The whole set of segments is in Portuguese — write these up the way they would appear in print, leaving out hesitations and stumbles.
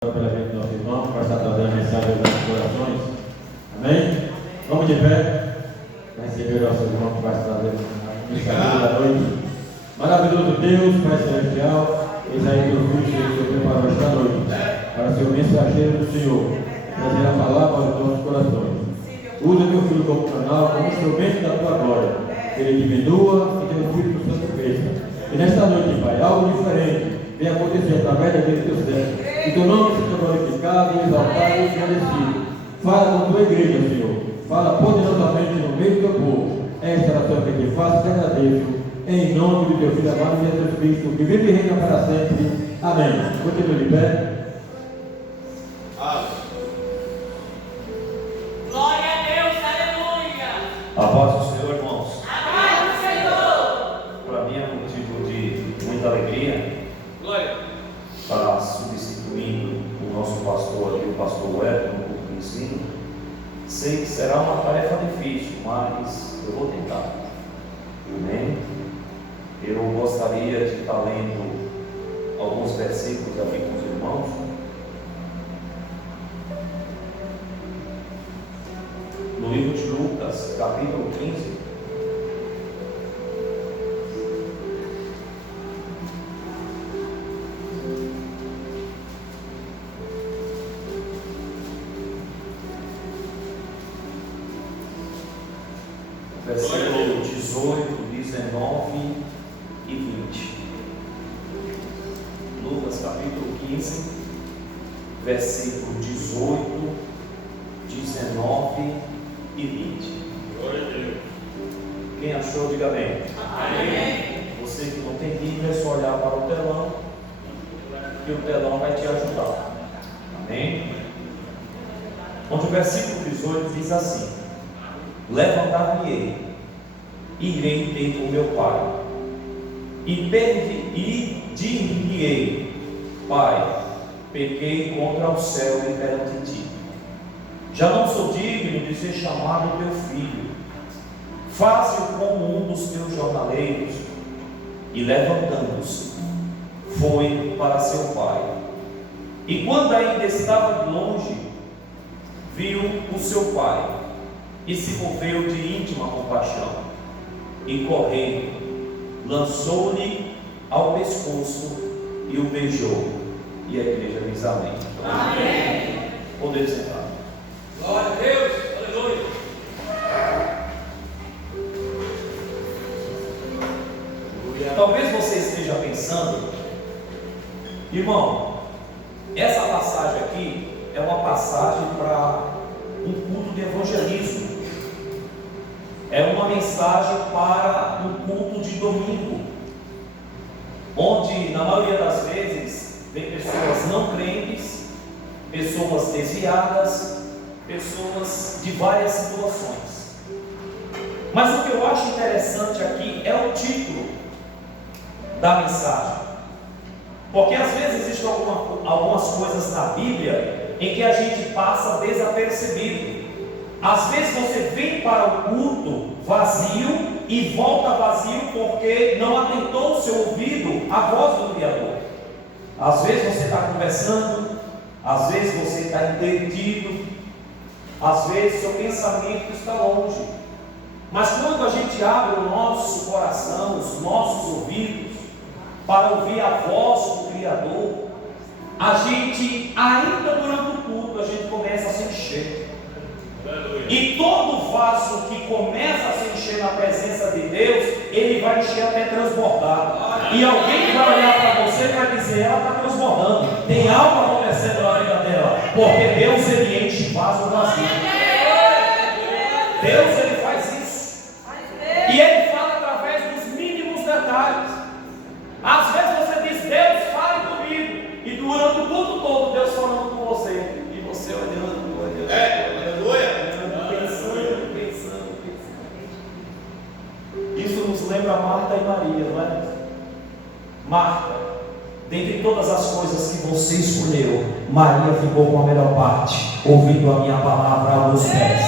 Pela vida do nosso irmão, que vai estar trazendo a mensagem aos nossos corações. Amém? Vamos de pé para receber o nosso irmão que vai estar trazendo a mensagem da noite. Maravilhoso Deus, Pai Celestial, eis aí teu filho que o Senhor preparou esta noite para ser o mensageiro do Senhor, trazer a palavra aos nossos corações. Usa teu filho como canal, como instrumento da tua glória, que ele diminua e teu Espírito Santo cresça. E nesta noite, Pai, algo diferente venha acontecer através daquele teu servo. Que teu nome seja glorificado, exaltado e engrandecido. Fala com a tua igreja, Senhor. Fala poderosamente no meio do teu povo. Esta é a oração que eu te faço, te agradeço. Em nome do teu Filho amado Jesus Cristo, que vive e reina para sempre. Amém. Continue de pé. Glória a Deus, aleluia. A paz do Senhor, irmãos. A paz do Senhor. Para mim é motivo de muita alegria. Glória. Estar substituindo o nosso pastor aqui, o pastor Wellington, no culto do ensino. Sei que será uma tarefa difícil, mas eu vou tentar. Amém? Eu gostaria de estar lendo alguns versículos aqui com os irmãos. No livro de Lucas, capítulo 15. Versículo 18, 19 e 20. Lucas capítulo 15, versículo 18, 19 e 20. Glória a Deus. Quem achou, diga bem. Amém. Você que não tem Bíblia, é só olhar para o telão, que o telão vai te ajudar. Amém? Onde o versículo 18 diz assim: levantar-me-ei, irei ter com meu pai, e dir-lhe-ei: Pai, pequei contra o céu e perante ti. Já não sou digno de ser chamado teu filho. Faze-o como um dos teus jornaleiros. E levantando-se, foi para seu pai. E quando ainda estava longe, viu o seu pai, e se moveu de íntima compaixão, e correndo, lançou-lhe ao pescoço e o beijou. E a igreja diz amém. Amém. Poder sentar. Glória a Deus, aleluia. Talvez você esteja pensando, irmão, essa passagem aqui é uma passagem para um culto de evangelismo. É uma mensagem para um culto de domingo, onde na maioria das vezes vem pessoas não crentes, pessoas desviadas, pessoas de várias situações. Mas o que eu acho interessante aqui é o título da mensagem, porque às vezes existem algumas coisas na Bíblia em que a gente passa desapercebido. Às vezes você vem para o culto vazio e volta vazio porque não atentou o seu ouvido à voz do Criador. Às vezes você está conversando, às vezes você está entretido, às vezes seu pensamento está longe. Mas quando a gente abre o nosso coração, os nossos ouvidos, para ouvir a voz do Criador, a gente, ainda durante o culto, a gente começa a se encher. E todo vaso que começa a se encher na presença de Deus, ele vai encher até transbordar. E alguém vai olhar para você e vai dizer: ela está transbordando, tem algo acontecendo na vida dela, porque Deus, ele enche vaso vazio. Deus, ele faz isso, e ele fala através dos mínimos detalhes. Às vezes você diz: Deus, fale comigo, e durante o culto todo Deus falando com você, e você olhando, pensando. Isso nos lembra Marta e Maria, não é? Marta, dentre todas as coisas que você escolheu, Maria ficou com a melhor parte, ouvindo a minha palavra aos pés.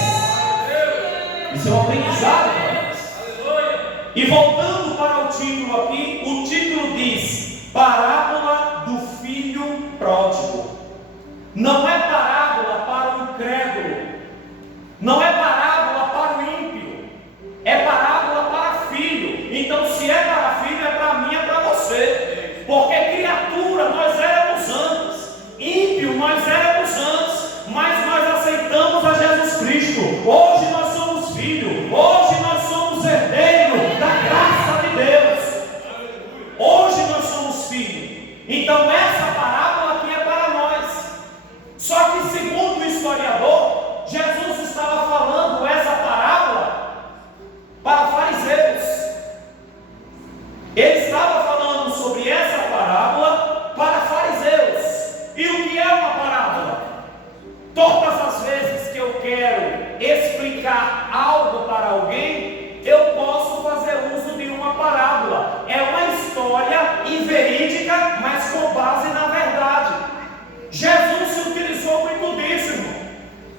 Isso é um aprendizado para nós. E voltando para o título aqui, o título diz: parábola do filho pródigo. não é parábola para o incrédulo, não é parábola para o ímpio, é parábola para filho. Então, se é para filho, é para mim, é para você, porque criatura nós éramos antes, ímpio nós éramos antes, mas nós aceitamos a Jesus Cristo. Hoje nós somos filhos, hoje nós somos herdeiros da graça de Deus, hoje nós somos filhos. Então essa parábola aqui é para nós. Só que segundo o historiador, Jesus estava falando essa parábola para fariseus. Ele estava falando sobre essa parábola para fariseus. E o que é uma parábola? Todas as vezes que eu quero explicar algo para alguém, eu posso fazer uso de uma parábola. É uma história inverídica, mas com base na verdade. Jesus se utilizou muito disso, irmão.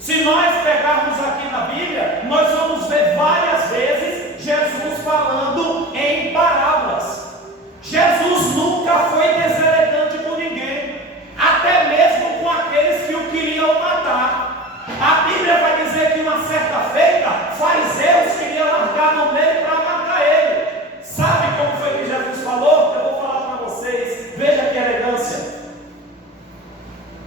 Se nós pegarmos aqui na Bíblia, nós vamos ver várias vezes Jesus falando em parábolas. Jesus nunca foi deselegante com ninguém, até mesmo com aqueles que o queriam matar. A Bíblia vai dizer que uma certa feita, fariseus queriam largar no meio para matar ele. Sabe como foi que Jesus falou? Eu vou falar para vocês, veja que elegância.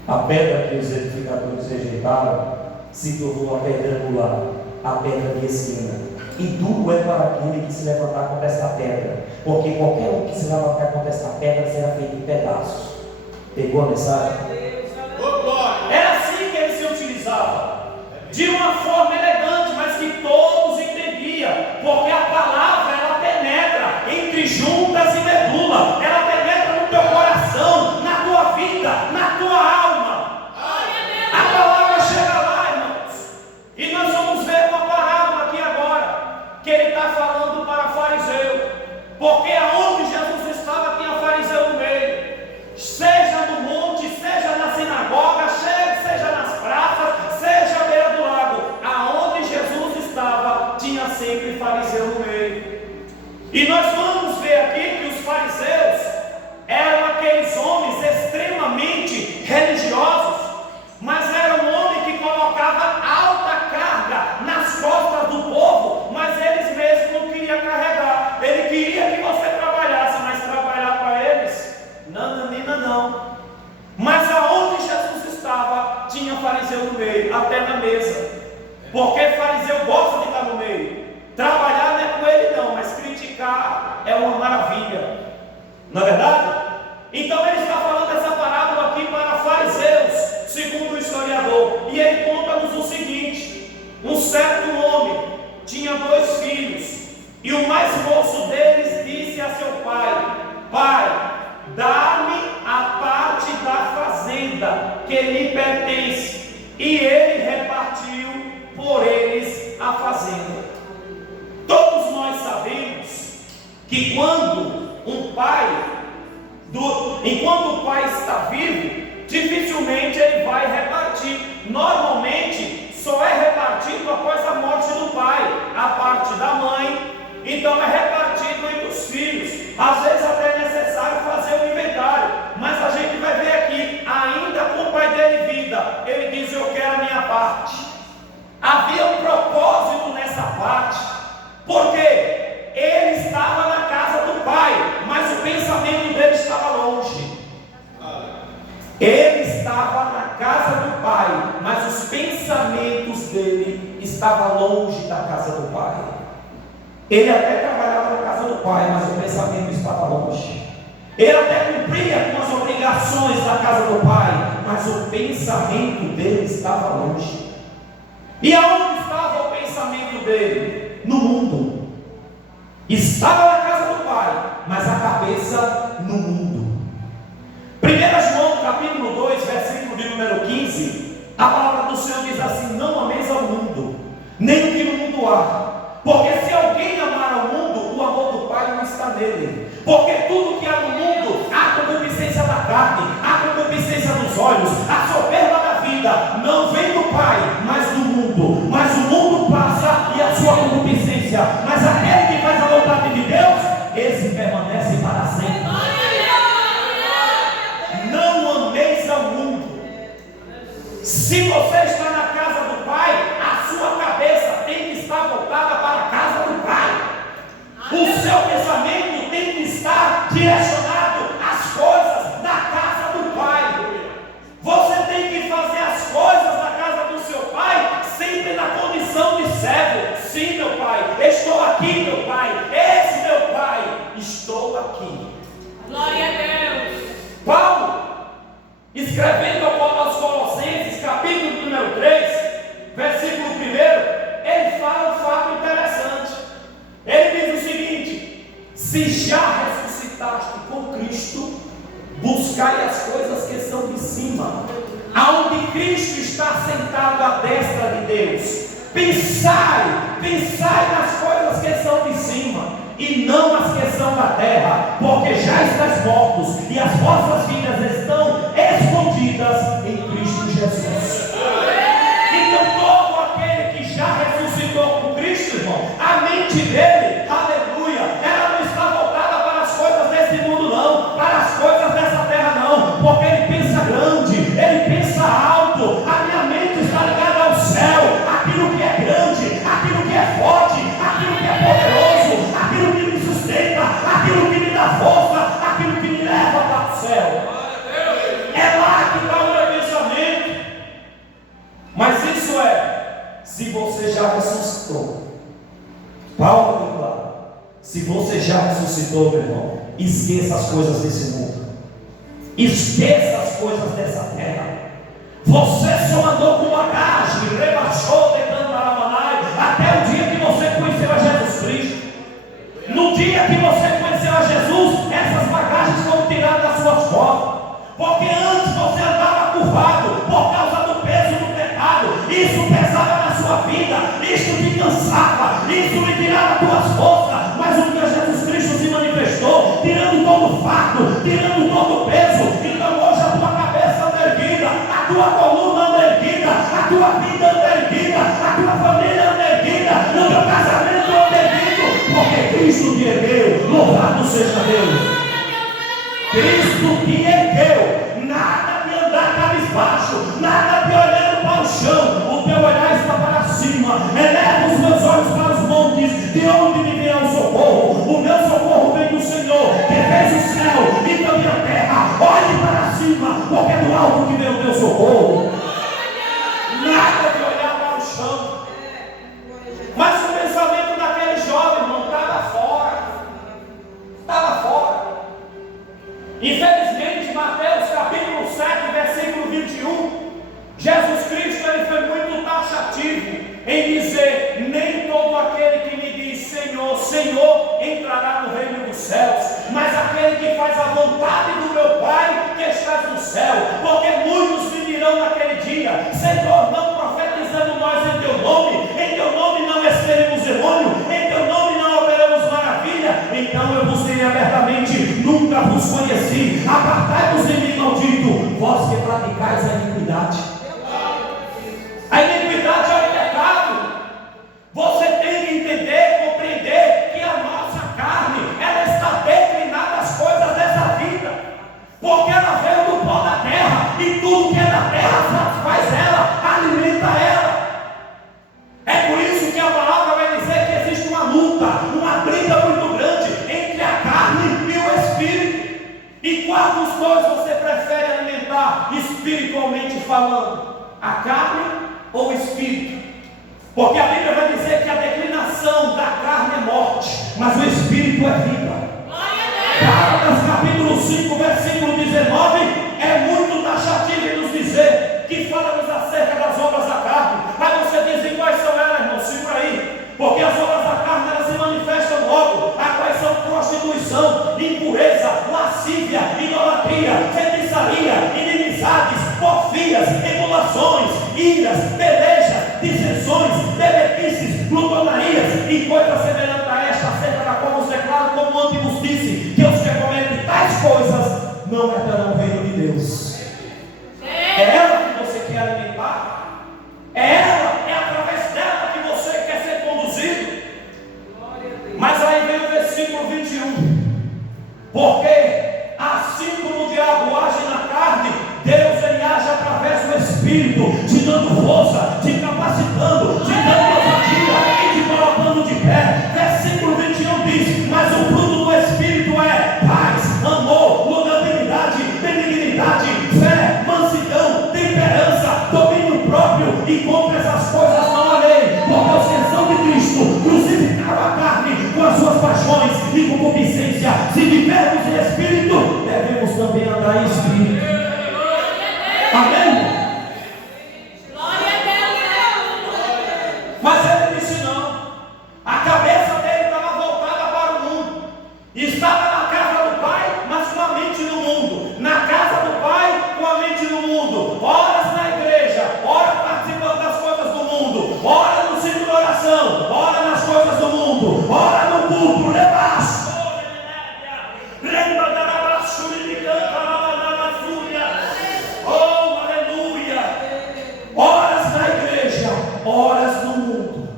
A pedra que os edificadores rejeitaram se tornou a pedra angular, a pedra de esquina. E duro é para aquele que se levantar contra esta pedra, porque qualquer um que se levantar contra esta pedra será feito em pedaços. Pegou a mensagem? Era assim que ele se utilizava, de uma forma elegante, mas que todos entendiam, porque a palavra ela penetra entre juntas e medula, ela penetra no teu coração, na tua vida, na tua alma. A palavra chega lá, irmãos, e nós vamos ver uma parábola aqui agora, que ele está falando para fariseu, porque aonde Jesus estava tinha fariseu no meio. Seja no monte, seja na sinagoga, seja nas praças, seja à beira do lago, aonde Jesus estava, tinha sempre fariseu no meio. E nós vamos ver aqui que os fariseus eram aqueles homens extremamente religiosos, mas era um homem que colocava alta carga nas costas do povo, mas eles mesmos não queriam carregar. Ele queria que você trabalhasse, mas trabalhar para eles, não. Mas aonde Jesus estava, tinha fariseu no meio, até na mesa, porque fariseu gosta de estar no meio. Trabalhar não é com ele não, mas criticar é uma maravilha, não é verdade? Então ele está falando essa parábola aqui para fariseus, segundo o historiador, e ele conta-nos o seguinte: um certo homem tinha 2 filhos, e o mais moço deles disse a seu pai: Pai, dá-me a parte da fazenda que lhe pertence. E ele repartiu por eles a fazenda. Todos nós sabemos que quando enquanto o pai está vivo, dificilmente ele vai repartir. Normalmente só é repartido após a morte do pai, a parte da mãe. Então é repartido entre os filhos. Às vezes até é necessário fazer um inventário, mas a gente vai ver aqui, ainda com o pai dele em vida, ele diz: eu quero a minha parte. Havia um propósito nessa parte, porque ele estava na casa do pai, mas o pensamento dele estava longe. Ele estava na casa do pai, mas os pensamentos dele estavam longe da casa do pai. Ele até trabalhava na casa do pai, mas o pensamento estava longe. Ele até cumpria com as obrigações da casa do pai, mas o pensamento dele estava longe. E aonde estava o pensamento dele? No mundo. Estava na casa do pai, mas a cabeça no mundo. 1 João capítulo 2, versículo de número 15, a palavra do Senhor diz assim: não ameis ao mundo, nem o que no mundo há. Porque se alguém amar ao mundo, o amor do Pai não está nele. Porque tudo que há no mundo, a concupiscência da carne, a concupiscência dos olhos, a soberba da vida, não vem do Pai, mas do mundo. Mas o mundo passa e a sua concupiscência, mas aquele que faz a vontade de Deus, esse permanece para sempre. Não ameis ao mundo. Se você está na casa do Pai, a sua cabeça tem que estar voltada para a casa do Pai. O seu pensamento tem que estar direcionado às coisas da casa do Pai. Você tem que fazer as coisas da casa do seu Pai sempre na condição de servo. Sim, meu Pai, estou aqui, meu Pai. Esse meu Pai, estou aqui. Glória a Deus. Paulo, escrevendo aos Colossenses, capítulo número 3, versículo 1, ele fala um fato interessante. Ele diz o seguinte: se já ressuscitaste com Cristo, buscai as coisas que são de cima, aonde Cristo está sentado à destra de Deus. Pensai nas coisas que são de cima, e não as que são da terra, porque já estáis mortos, e as vossas vidas estão escondidas em Cristo Jesus. Então todo aquele que já ressuscitou com Cristo, irmão, a mente dele, aleluia, ela não está voltada para as coisas desse mundo não, para as coisas dessa terra não, porque ele pensa grande, ele pensa alto. A minha mente está ligada ao céu, aquilo que é grande, aquilo que é forte, aquilo que é poderoso, aquilo que me sustenta, aquilo que me dá força, aquilo que me leva para o céu. É lá que está o meu pensamento. Mas isso é, se você já ressuscitou. Paulo tem claro, se você já ressuscitou, meu irmão, esqueça as coisas desse mundo, esqueça as coisas dessa terra. Você só andou com bagagem, rebaixou, até o dia que você conheceu a Jesus Cristo. No dia que você conheceu a Jesus, essas bagagens foram tiradas das suas costas. Porque antes você andava curvado por causa do peso do pecado. Isso pesava na sua vida, isso te cansava, isso lhe tirava tuas forças. Mas um dia Jesus Cristo se manifestou, tirando todo o fardo, tirando todo o peso. Então hoje a tua cabeça anda erguida, a tua coluna anda erguida, a tua vida anda erguida, a tua família anda erguida, o teu casamento anda erguido, porque Cristo te ergueu. Louvado seja Deus. Cristo te ergueu. Nada de andar cabisbaixo, nada de olhando para o chão. O teu olhar está para cima. Eleva os meus olhos para os montes, de onde me virá o socorro. O meu socorro vem do Senhor, que fez o céu e também a terra. Olhe para cima, porque é do alto que vem o teu socorro. Nada de olhar para o chão. Mas o pensamento daquele jovem, irmão, estava fora. Estava fora. Infelizmente, Mateus capítulo 7, versículo 21, Jesus Cristo ele foi muito taxativo em dizer: nem todo aquele que me diz Senhor, Senhor, entrará no reino dos céus, mas aquele que faz a vontade do meu Pai que está no céu. Porque muitos me dirão naquele dia: Senhor, não profetizamos nós em teu nome não expelemos demônio, em teu nome não operamos maravilha. Então eu vos direi abertamente: nunca vos conheci, apartai-vos de mim, maldito, vós que praticais a iniquidade. A iniquidade é o pecado. Você tem que entender, compreender que a nossa carne, ela está declinada às coisas dessa vida, porque ela veio do pó da terra, e tudo que é da terra satisfaz ela, alimenta ela. É por isso que a palavra vai dizer que existe uma luta, uma briga muito grande entre a carne e o espírito. E qual dos dois você prefere alimentar espiritualmente falando? A carne ou o espírito? Porque a Bíblia vai dizer que a declinação da carne é morte, mas o espírito é vida. Gálatas capítulo 5, versículo 19 é muito taxativo em nos dizer, que fala-nos acerca das obras da carne. Aí você diz: e quais são elas, irmão? Segura aí. Porque as obras da carne, elas se manifestam logo. As quais são prostituição, impureza, lascívia, idolatria, feitiçaria, inimizades, porfias, emulações, iras, pelejas, dissensões, bebequices, glutonarias e coisas semelhantes a esta, acerca da qual nos declara, como antes vos disse, que os que cometem tais coisas não herdarão o reino de Deus. É ela que você quer alimentar? É através dela que você quer ser conduzido? Mas aí vem o versículo 21. Porque assim como o diabo age na carne, Deus ele age através do Espírito. Espírito, te dando força, te capacitando, te dando ousadia e te colocando de pé. Versículo 21 diz: mas o fruto do Espírito é paz, amor, longanimidade, benignidade, fé, mansidão, temperança, domínio próprio, e contra essas coisas não há lei, porque os que são de Cristo crucificaram a carne com as suas paixões e concupiscência. Se vivermos em Espírito, devemos também andar em Espírito. Amém? Glória a Deus. Mas ele disse não. A cabeça dele estava voltada para o mundo. Estava na casa do Pai, mas com a mente no mundo. Na casa do Pai, com a mente no mundo. Horas na igreja, ora participando das coisas do mundo, ora no círculo de oração, ora nas coisas do mundo, ora no culto, levaço. Lembra da oh, aleluia! Horas na igreja, horas no mundo.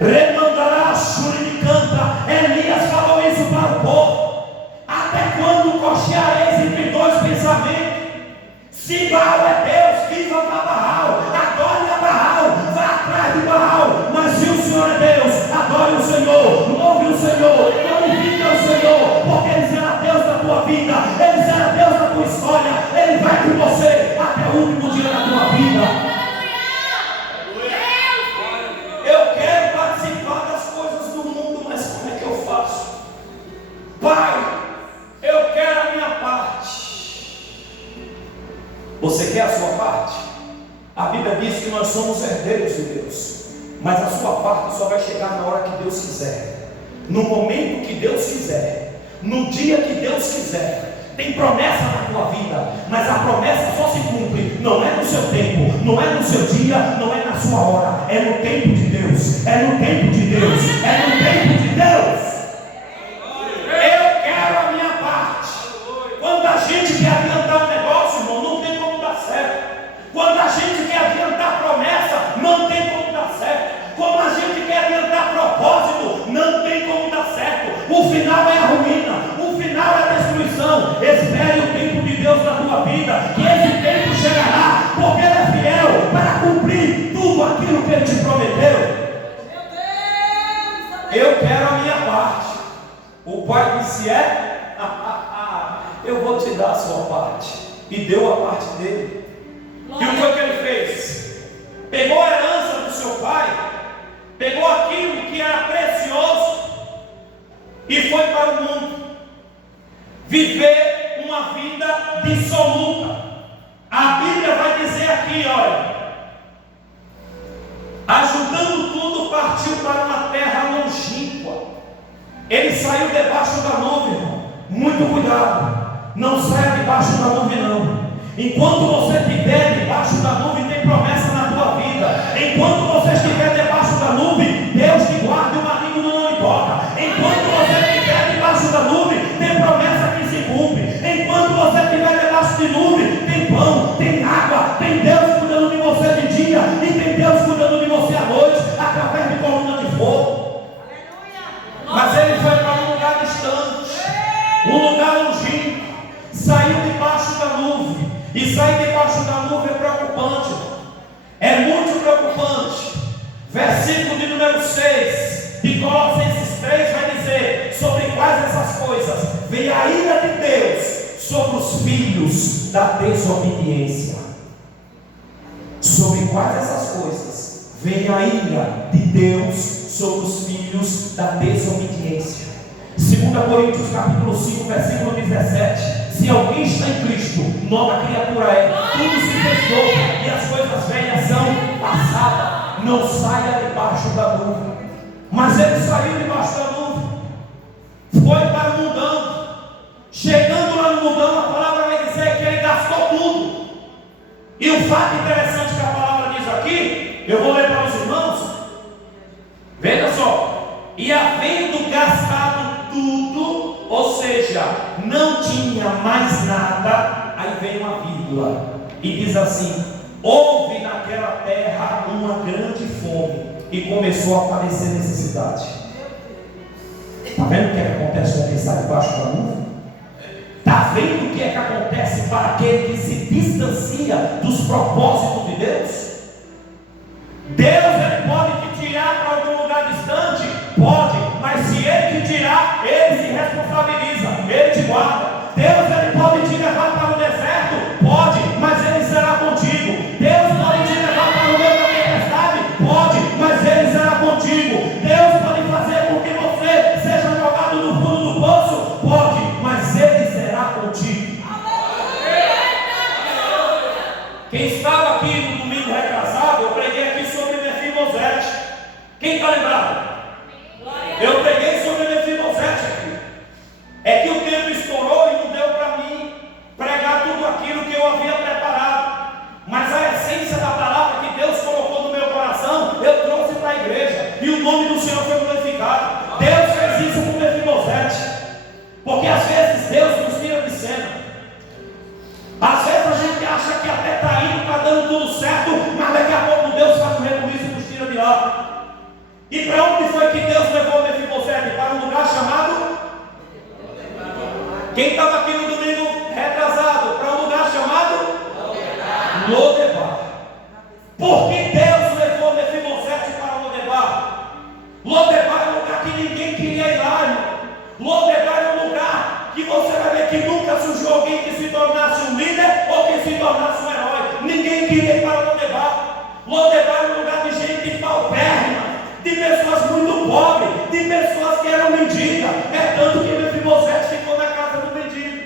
Remandará, canta. Elias falou isso para o povo. Até quando cocheareis entre dois pensamentos? Se Baal é Deus, viva para Baal, adore a Baal, vá atrás de Baal. Mas se o Senhor é Deus, adore o Senhor, louve o Senhor, glorifique o Senhor, porque Ele será Deus da tua vida, Ele será Deus da tua história, Ele vai com você até o último dia da tua vida. Eu quero participar das coisas do mundo, mas como é que eu faço? Pai, eu quero a minha parte. Você quer a sua parte? A Bíblia diz que nós somos herdeiros de Deus, mas a sua parte só vai chegar na hora que Deus quiser, no momento que Deus quiser, no dia que Deus quiser. Tem promessa na tua vida, mas a promessa só se cumpre, não é no seu tempo, não é no seu dia, não é na sua hora, é no tempo de Deus, é no tempo de Deus, é no tempo de Deus. Eu quero a minha parte. Quando a gente quer adiantar um negócio, irmão, não tem como dar certo. Quando a gente quer adiantar promessa, não tem como dar certo. Quando a gente quer adiantar propósito, não tem como dar certo. O final é a ruína, o final é a destruição. Espere o tempo de Deus na tua vida, que esse tempo chegará, porque Ele é fiel para cumprir tudo aquilo que Ele te prometeu. Eu quero a minha parte. O pai disse: eu vou te dar a sua parte. E deu a parte dele. E o que foi que ele fez? Pegou a herança do seu pai, pegou aquilo que era precioso e foi para o mundo viver uma vida dissoluta. A Bíblia vai dizer aqui, olha, ajudando tudo, partiu para uma terra longínqua. Ele saiu debaixo da nuvem, irmão. Muito cuidado, não saia debaixo da nuvem não. Enquanto você estiver debaixo da nuvem, tem promessa na tua vida. Enquanto você estiver debaixo da nuvem, Deus te guarda e o maligno não lhe toca. Enquanto você estiver debaixo da nuvem, tem promessa que se cumpre. Enquanto você estiver debaixo de nuvem, tem pão, tem água, tem Deus cuidando de você de dia e tem Deus cuidando de você à noite, através de coluna de fogo. Mas ele foi para um lugar distante, um lugar longínquo, saiu debaixo da nuvem. E sair debaixo da nuvem é preocupante, é muito preocupante. Versículo de número 6 de Colossenses 3 vai dizer: sobre quais essas coisas vem a ira de Deus sobre os filhos da desobediência. Sobre quais essas coisas vem a ira de Deus sobre os filhos da desobediência. 2 Coríntios capítulo 5, versículo 17. Se alguém está em Cristo, nova criatura é. Tudo se fez novo e as coisas velhas são passadas. Não saia debaixo da nuvem. Mas ele saiu debaixo da nuvem, foi para o mundão. Chegando lá no mundão, a palavra vai dizer que ele gastou tudo. E o fato interessante que a palavra diz aqui, eu vou ler para os irmãos. Veja só: e havendo gastado tudo, ou seja, não tinha mais nada, aí vem uma vírgula e diz assim: houve naquela terra uma grande fome e começou a aparecer necessidade. Está vendo o que acontece quando ele está debaixo da nuvem? Está vendo o que é que acontece para aquele que se distancia dos propósitos de Deus? Deus, ele pode te tirar para algum lugar distante? Pode, mas se ele te tirar, ele se responsabiliza, ele te guarda. Deus, ele pode te levar para o deserto? Pode, mas ele será contigo. Deus pode te levar para o meio da tempestade? Pode, mas ele será contigo. Deus pode fazer com que você seja jogado no fundo do poço? Pode, mas ele será contigo. Quem estava aqui no domingo retrasado, eu preguei aqui sobre Mefibosete. Quem está lembrado? Eu preguei sobre Mefibosete aqui. É que o tempo estourou e não deu para mim pregar tudo aquilo que eu havia preparado. Mas a essência da palavra que Deus colocou no meu coração, eu trouxe para a igreja. E o nome do Senhor foi glorificado. Deus fez isso com Mefibosete. Porque às vezes Deus nos tira de cena. Às vezes a gente acha que até está indo, está dando tudo certo, mas daqui a pouco Deus faz um rebuliço e nos tira de lá. E para onde foi que Deus levou Mefibosete? Para um lugar chamado... Quem estava aqui no domingo retrasado? Para um lugar chamado Lodebar. Por que Deus levou Mefibosete para Lodebar? Lodebar é um lugar que ninguém queria ir lá, irmão. Lodebar é um lugar que você vai ver que nunca surgiu alguém que se tornasse um líder ou que se tornasse um herói. Ninguém queria ir para Lodebar. Lodebar é um lugar de gente paupérrima, de pessoas muito pobres, de pessoas que eram mendigas. É tanto que Mefibosete ficou na casa do mendigo.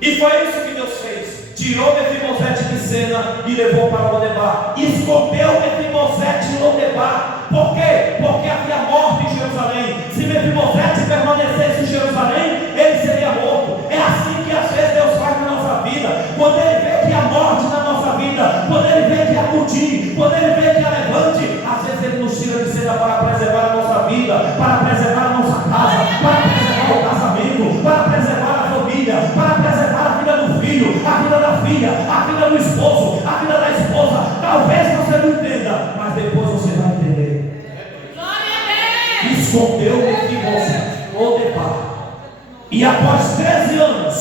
E foi isso que Deus fez. Tirou Mefibosete de cena e levou para Lodebar. Escondeu Mefibosete em Lodebar. Por quê? Porque havia morte em Jerusalém. Se Mefibosete permanecesse em Jerusalém, ele seria morto. É assim que às vezes Deus faz na nossa vida. Quando ele vê que há morte na nossa vida, quando ele vê que há cutim, quando ele vê que há levante, às vezes ele nos tira de cena para preservar a nossa vida, para preservar a nossa casa, para preservar o casamento, para preservar a família, para preservar a vida do filho, a vida da filha, a vida do esposo, a vida da esposa. Talvez você não entenda, mas depois você vai entender. Escondeu Mefibosete em Lodebar. E após 13 anos,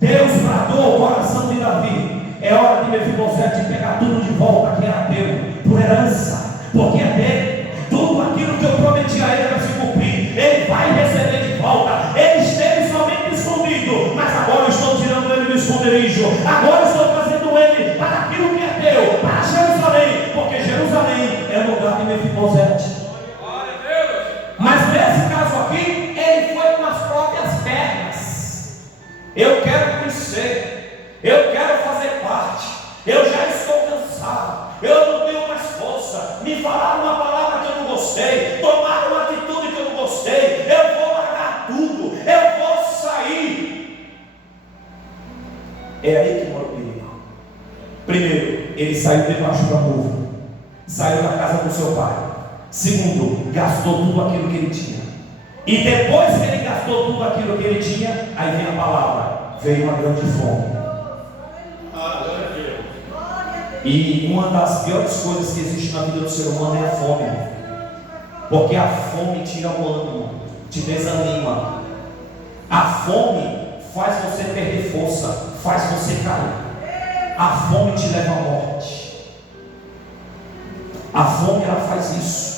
Deus bradou o coração de Davi: é hora de Mefibosete pegar tudo de volta que era teu, por herança, porque é dele. Tudo aquilo que eu prometi a ele vai se cumprir. Ele vai receber de volta. Ele esteve somente escondido, mas agora eu estou tirando ele do esconderijo. Agora eu estou trazendo ele para aquilo que é teu, para Jerusalém, porque Jerusalém é o lugar de Mefibosete. Mas nesse caso aqui, ele foi com as próprias pernas. Eu quero crescer, eu quero fazer parte, eu já estou cansado, eu não tenho mais força. Me falaram uma palavra que eu não gostei, tomaram uma atitude que eu não gostei. Eu vou largar tudo, eu vou sair. É aí que mora o perigo. Primeiro, ele saiu debaixo da nuvem, saiu da casa do seu pai. Segundo, gastou tudo aquilo que ele tinha. E depois que ele gastou tudo aquilo que ele tinha, aí vem a palavra: veio uma grande fome. E uma das piores coisas que existe na vida do ser humano é a fome. Porque a fome tira o ânimo, te desanima. A fome faz você perder força, faz você cair. A fome te leva à morte. A fome, ela faz isso.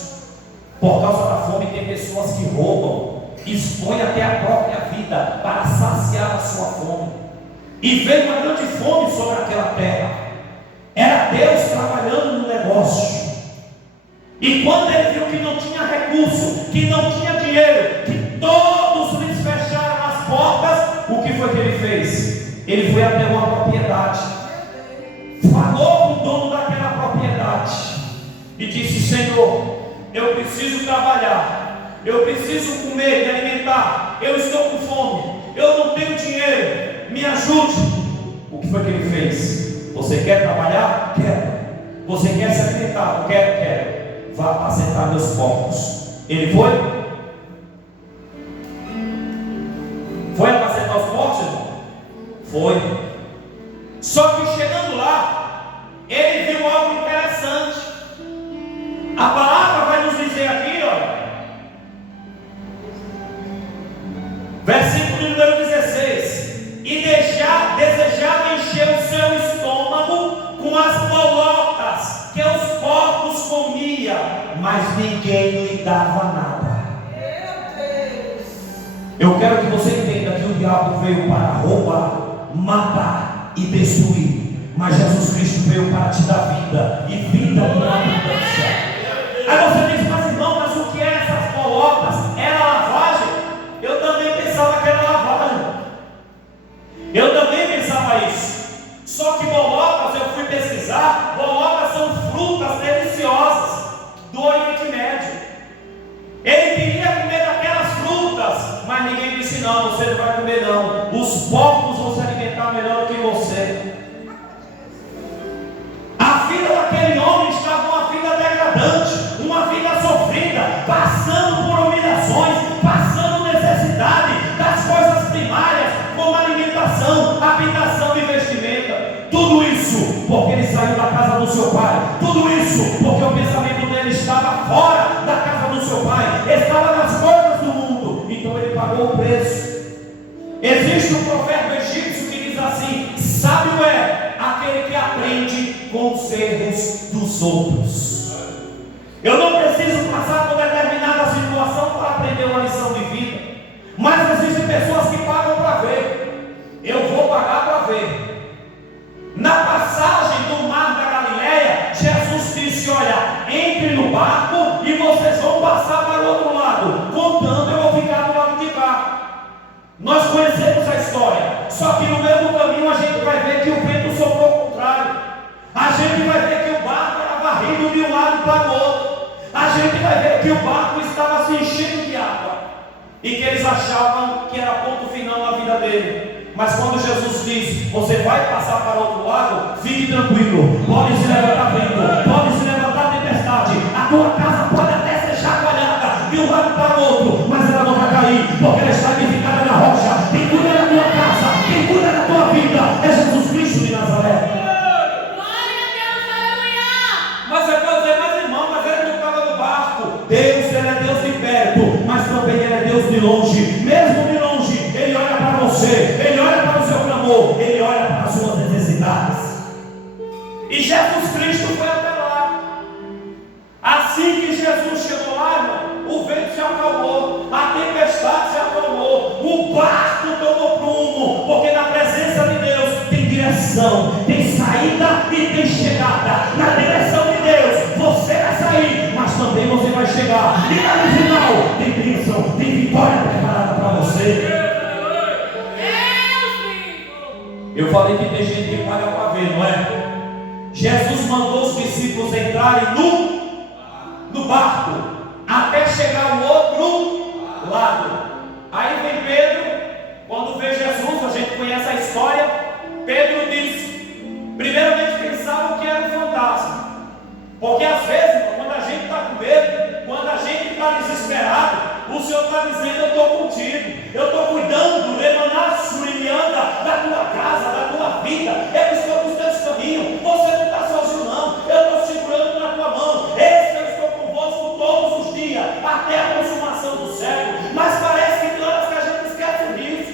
Por causa da fome tem pessoas que roubam, expõem até a própria vida para saciar a sua fome. E veio uma grande fome sobre aquela terra. Era Deus trabalhando no negócio. E quando ele viu que não tinha recurso, que não tinha dinheiro, que todos lhes fecharam as portas, o que foi que ele fez? Ele foi até uma propriedade, falou com o dono daquela propriedade e disse: Senhor, eu preciso trabalhar, eu preciso comer, me alimentar, eu estou com fome, eu não tenho dinheiro, me ajude. O que foi que ele fez? Você quer trabalhar? Quero. Você quer se alimentar? Quero. Vá apacentar meus porcos. Ele foi? Foi apacentar os porcos, irmão? Foi. Só que chegando lá, ele viu algo interessante. A palavra vai nos dizer aqui, olha, versículo número 16: mas ninguém lhe dava nada. Eu quero que você entenda que o diabo veio para roubar, matar e destruir, mas Jesus Cristo veio para te dar vida e vida com abundância. Aí você diz, mas irmão, mas o que é essas bolotas? Era lavagem? Eu também pensava que era lavagem. Eu também pensava isso. Só que bolotas, eu fui pesquisar, bolotas são frutas deliciosas do Oriente Médio. Ele queria comer daquelas frutas, mas ninguém disse não, você não vai comer não. Os porcos vão se alimentar melhor do que você. A vida daquele homem estava uma vida degradante, uma vida sofrida, passando por humilhações, passando necessidade das coisas primárias, como alimentação, habitação e vestimenta. Tudo isso porque ele saiu da casa do seu pai. Tudo isso porque o pensamento dele estava fora da casa do seu pai, estava nas coisas do mundo. Então ele pagou o preço. Existe um provérbio egípcio que diz assim: sábio é aquele que aprende com os erros dos outros. Eu não preciso passar por determinada situação para aprender uma lição de vida, mas existem pessoas que pagam para ver. Eu vou pagar para ver. Na passagem do mar da Galileia, Jesus disse: olha, entre no barco e vocês vão passar para o outro lado, contando eu vou ficar do lado de cá. Nós conhecemos a história, só que no meio do caminho a gente vai ver que o vento soprou ao contrário. A gente vai ver que o barco era varrido de um lado para o outro. A gente vai ver que o barco estava se enchendo de água e que eles achavam que era ponto final na vida dele. Mas quando Jesus diz: você vai passar para o outro lado, fique tranquilo, pode se levantar vento, pode se levantar tempestade, a tua casa pode até ser chacoalhada de um lado para o outro, mas ela não vai cair, porque ela está edificada na rocha. Quem cuida da tua casa, quem cuida da tua vida é Jesus Cristo de Nazaré. Mas você pode dizer: mas irmão, mas ele não estava no barco. Deus, ele é Deus de perto, mas também ele é Deus de longe. Mesmo de longe, ele olha para você, ele olha para o seu clamor, ele olha para as suas necessidades. E Jesus Cristo foi até lá. Assim que Jesus chegou lá, irmão, o vento se acalmou, a tempestade se acalmou, o barco tomou prumo, porque na presença de Deus tem direção, tem saída e tem chegada. Na direção de Deus você vai sair, mas também você vai chegar. E lá no final tem bênção, tem vitória preparada para você. Eu falei que tem gente que paga para ver, não é? Jesus mandou os discípulos entrarem no barco até chegar ao outro lado. Aí vem Pedro, quando vê Jesus, a gente conhece a história. Pedro disse, primeiramente pensavam que era um fantasma, porque às vezes, quando a gente está com medo, quando a gente está desesperado, o Senhor está dizendo: eu estou contigo, eu estou cuidando, Remanaço, Ele anda da tua casa, da tua vida, eu estou nos teus caminhos, você não está sozinho não, eu estou segurando na tua mão, eu estou convosco todos os dias, até a consumação do século. Mas parece que tem horas que a gente esquece disso.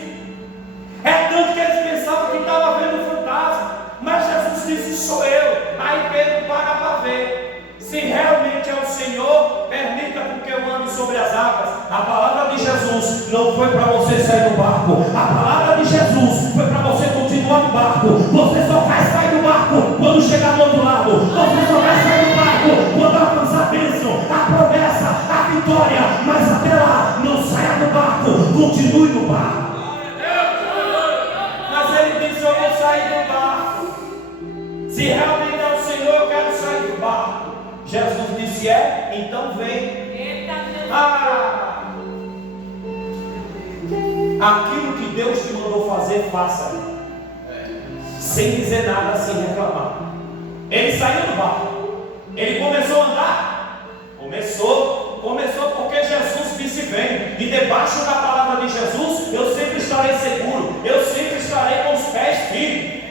É tanto que eles pensavam que estava vendo fantasma, mas Jesus disse: sou eu. Aí Pedro paga para ver. Se realmente é o Senhor, permita com que eu ande sobre as águas. A palavra de Jesus não foi para você sair do barco. A palavra de Jesus foi para você continuar no barco. Você só vai sair do barco quando chegar do outro lado. Você só vai sair do barco quando alcançar a bênção, a promessa, a vitória. Mas até lá, não saia do barco, continue no barco. Mas ele disse: eu vou sair do barco. Se realmente é o Senhor, eu quero sair do barco. Jesus disse: então vem. Aquilo que Deus te mandou fazer, faça, sem dizer nada, sem reclamar. Ele saiu do barco, ele começou a andar. Começou porque Jesus disse: vem. E debaixo da palavra de Jesus, eu sempre estarei seguro, eu sempre estarei com os pés firmes.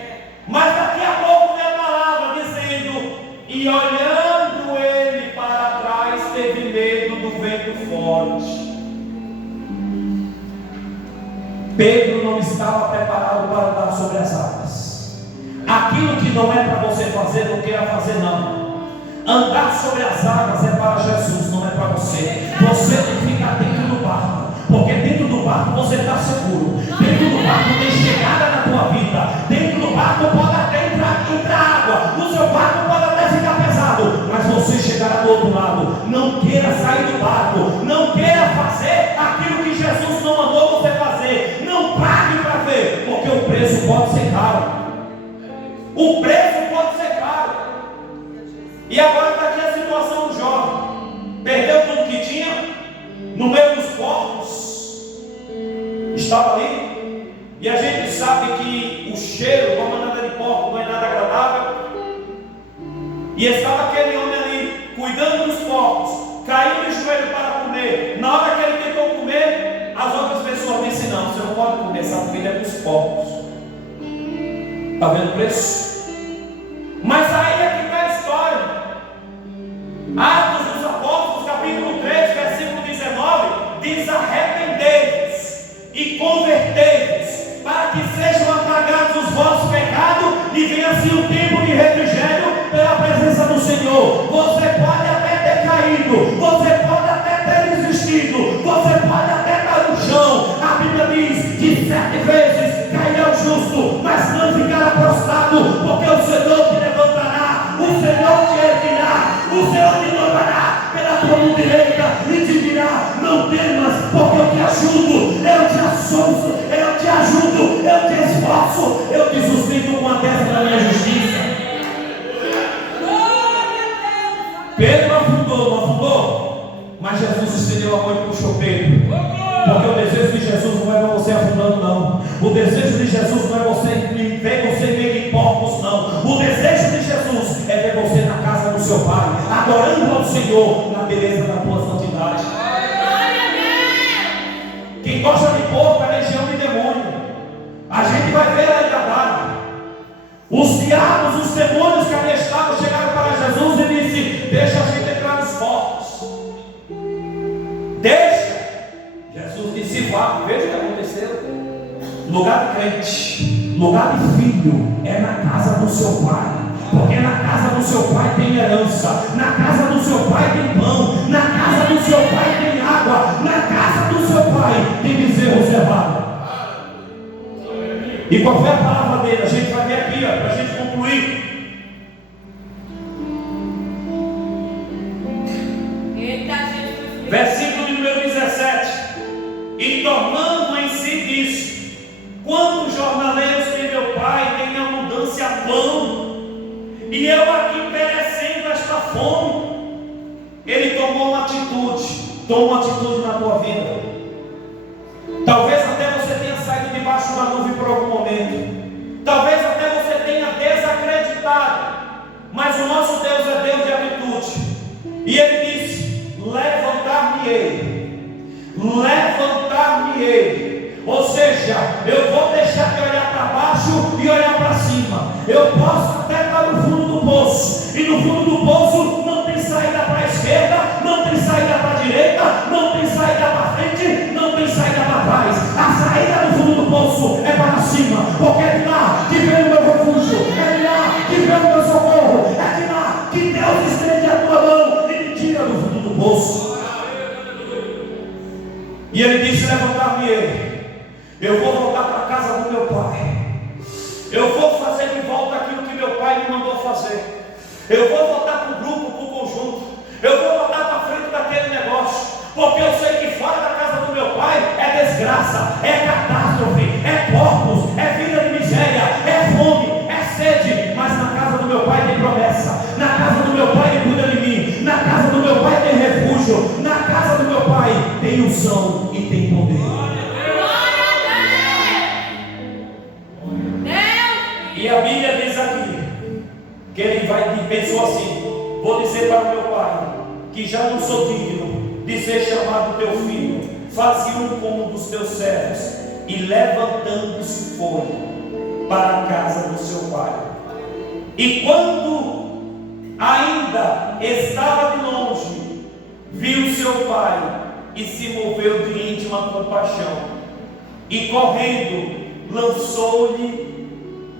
Mas daqui a pouco vem a palavra dizendo: e olhando ele para trás, teve medo do vento forte. Pedro não estava preparado para andar sobre as águas. Aquilo que não é para você fazer, não queira fazer não. Andar sobre as águas é para Jesus, não é para você. Você tem que ficar dentro do barco, porque dentro do barco você está seguro. Dentro do barco tem chegada na tua vida. Dentro do barco pode até entrar água. No seu barco pode até ficar pesado, mas você chegará do outro lado. Não queira sair do barco. Não queira fazer aquilo que Jesus não mandou você fazer. Não pague para ver, porque o preço pode ser caro. O preço pode ser caro. E agora está aqui a situação do jovem. Perdeu tudo que tinha no meio dos porcos. Estava ali. E a gente sabe que o cheiro, como nada de porco, não é nada agradável. E estava aquele homem ali, cuidando dos porcos, caiu de joelho para comer. Na hora que ele tentou comer, as outras pessoas disseram: não, você não pode comer, essa comida é dos porcos. Está vendo o preço? Mas aí é que está a história. Atos dos Apóstolos, capítulo 3, versículo 19, diz: arrependei-vos e convertei-vos, para que sejam apagados os vossos pecados e venha assim um tempo de refrigério pela presença do Senhor. Você pode até ter caído, você pode até ter desistido, você pode até estar no chão. A Bíblia diz que 7 vezes cairá o justo, mas não ficará prostrado, porque o Senhor te levantará, o Senhor te erguerá, o Senhor te levantará pela tua mão direita e te dirá: não temas, porque eu te ajudo, eu te associo, eu te ajudo, eu te esforço, eu te sustento com a destra da minha justiça. Pedro afundou, não afundou? Mas Jesus estendeu a mão e puxou Pedro. Porque o desejo de Jesus não é ver você afundando, não. O desejo de Jesus não é ver você em meio de porcos, não. O desejo de Jesus é ver você na casa do seu Pai, adorando ao Senhor na beleza da tua santidade. Quem gosta de porco é legião de demônio. A gente vai ver aí da barra. Os diabos, os demônios que ali estavam, chegaram para Jesus e disse: deixa a gente entrar nos porcos. Deixa. Jesus disse: vá. Veja o que aconteceu. Lugar de crente, lugar de filho é na casa do seu pai. Porque na casa do seu pai tem herança, na casa do seu pai tem pão, na casa do seu pai tem água, na casa do seu pai tem bezerro cevado. E qual foi a palavra dele? A gente vai ver aqui, para a gente concluir. Versículo de número 17. E tornando em si disse: quantos jornaleiros tem meu pai, tem abundância pão, e eu aqui perecendo esta fome. Ele tomou uma atitude. Toma uma atitude na tua vida. Talvez até você tenha saído debaixo da nuvem por algum momento. Talvez até você tenha desacreditado. Mas o nosso Deus é Deus de atitude. E Ele disse: levantar-me-ei. Levantar-me-ei. Ou seja, eu vou deixar de olhar para baixo e olhar para cima. Eu posso até estar no fundo do poço. E no fundo do poço não tem saída para a esquerda, não tem saída para a direita, não tem saída para frente, não tem saída para trás. A saída do fundo do poço é para cima, porque é de lá que vem o meu refúgio, é de lá que vem o meu socorro, é de lá que Deus estende a tua mão e me tira do fundo do poço. E Ele disse: levantar-me-ei. Eu vou voltar para a casa do meu pai. Eu vou fazer de volta aquilo que meu pai me mandou fazer. Eu vou voltar para o grupo, para o conjunto. Eu vou voltar para frente daquele negócio. Porque eu sei que fora da casa do meu pai é desgraça, é catástrofe, é porcos, é vida de miséria, é fome, é sede. Mas na casa do meu pai tem promessa. Na casa do meu pai ele cuida de mim. Na casa do meu pai tem refúgio. Na casa do meu pai tem unção e tem poder. E a Bíblia diz aqui que ele pensou assim: vou dizer para o meu pai que já não sou digno de ser chamado teu filho. Fazia um como um dos teus servos. E levantando-se foi para a casa do seu pai. E quando ainda estava de longe, viu seu pai e se moveu de íntima compaixão. E correndo,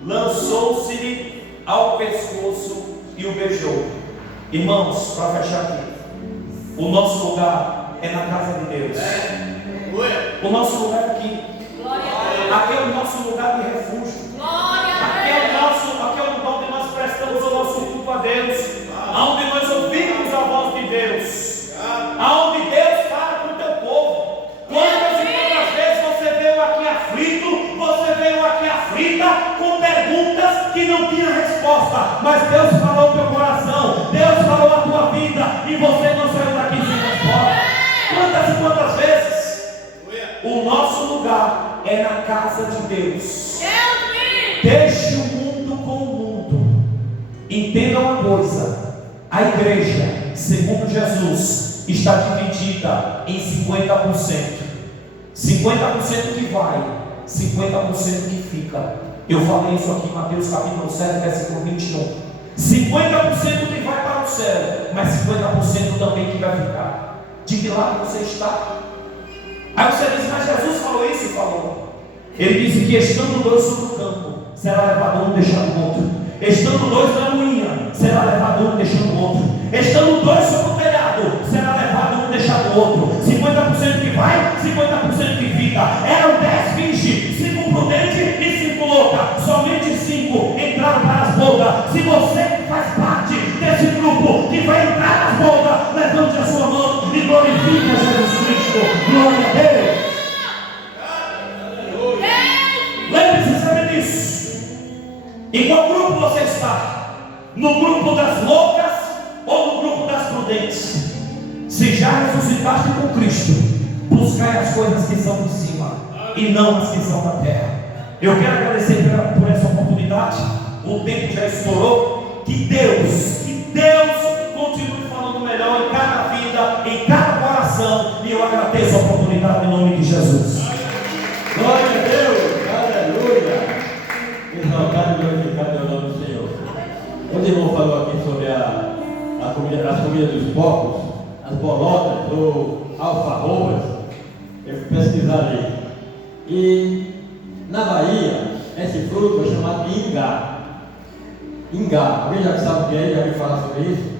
lançou-se-lhe ao pescoço e o beijou. Irmãos, para fechar aqui, o nosso lugar é na casa de Deus. O nosso lugar é aqui. Aqui é o nosso lugar de refúgio. Aqui é o lugar onde nós prestamos o nosso culto a Deus, onde nós ouvimos a voz de Deus, aonde Deus fala com o teu povo. Quantas e quantas vezes você veio aqui aflito, você veio aqui aflita com perguntas que não tinha resposta, mas Deus falou o teu coração, Deus falou a tua vida e você não saiu daqui sem resposta. Quantas e quantas vezes? O nosso lugar é na casa de Deus. Deixe o mundo com o mundo. Entenda uma coisa: a igreja, segundo Jesus, está dividida em 50%. 50% que vai, 50% que fica. Eu falei isso aqui em Mateus capítulo 7, versículo 21. 50% que vai para o céu, mas 50% também que vai ficar. De que lado você está? Aí você diz, mas Jesus falou isso e falou. Ele disse que estando dois sobre o campo, será levado um deixando o outro. Estando dois na moinha, será levado um deixando o outro. Estando dois sobre o telhado, será levado um deixando o outro. 50% que vai, 50% que fica. Eram 10 virgens, 5 prudentes e 5 loucas. Somente 5 entraram para as bodas. Se você faz parte desse grupo que vai entrar nas bodas, levante a sua mão e glorifique a Jesus Cristo. Glória a Deus. Lembre-se sempre disso. Em qual grupo você está? No grupo das loucas ou no grupo das prudentes? Se já ressuscitaste com Cristo, buscai as coisas que são de cima e não as que são da terra. Eu quero agradecer por essa oportunidade. O tempo já estourou. Que Deus continue falando melhor em cada vida, em cada coração. E eu agradeço a oportunidade em nome de Jesus. Glória a Deus, aleluia. Exaltado e glorificado é o nome do Senhor. O irmão falou aqui sobre as comidas dos porcos, as bolotas ou alfarrobas. Eu fui pesquisar ali. E na Bahia, esse fruto é chamado de ingá. Ingá, alguém já sabe o que é? Já ouviu falar sobre isso?